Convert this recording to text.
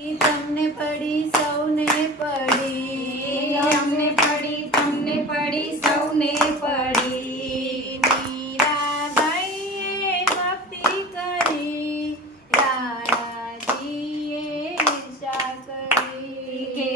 તમને પડી સૌને પડી, અમને પડી તમને પડી સૌને પડી. મીરાબાઈએ ભક્તિ કરી, રાણાજીએ ઈર્ષા કરી. કે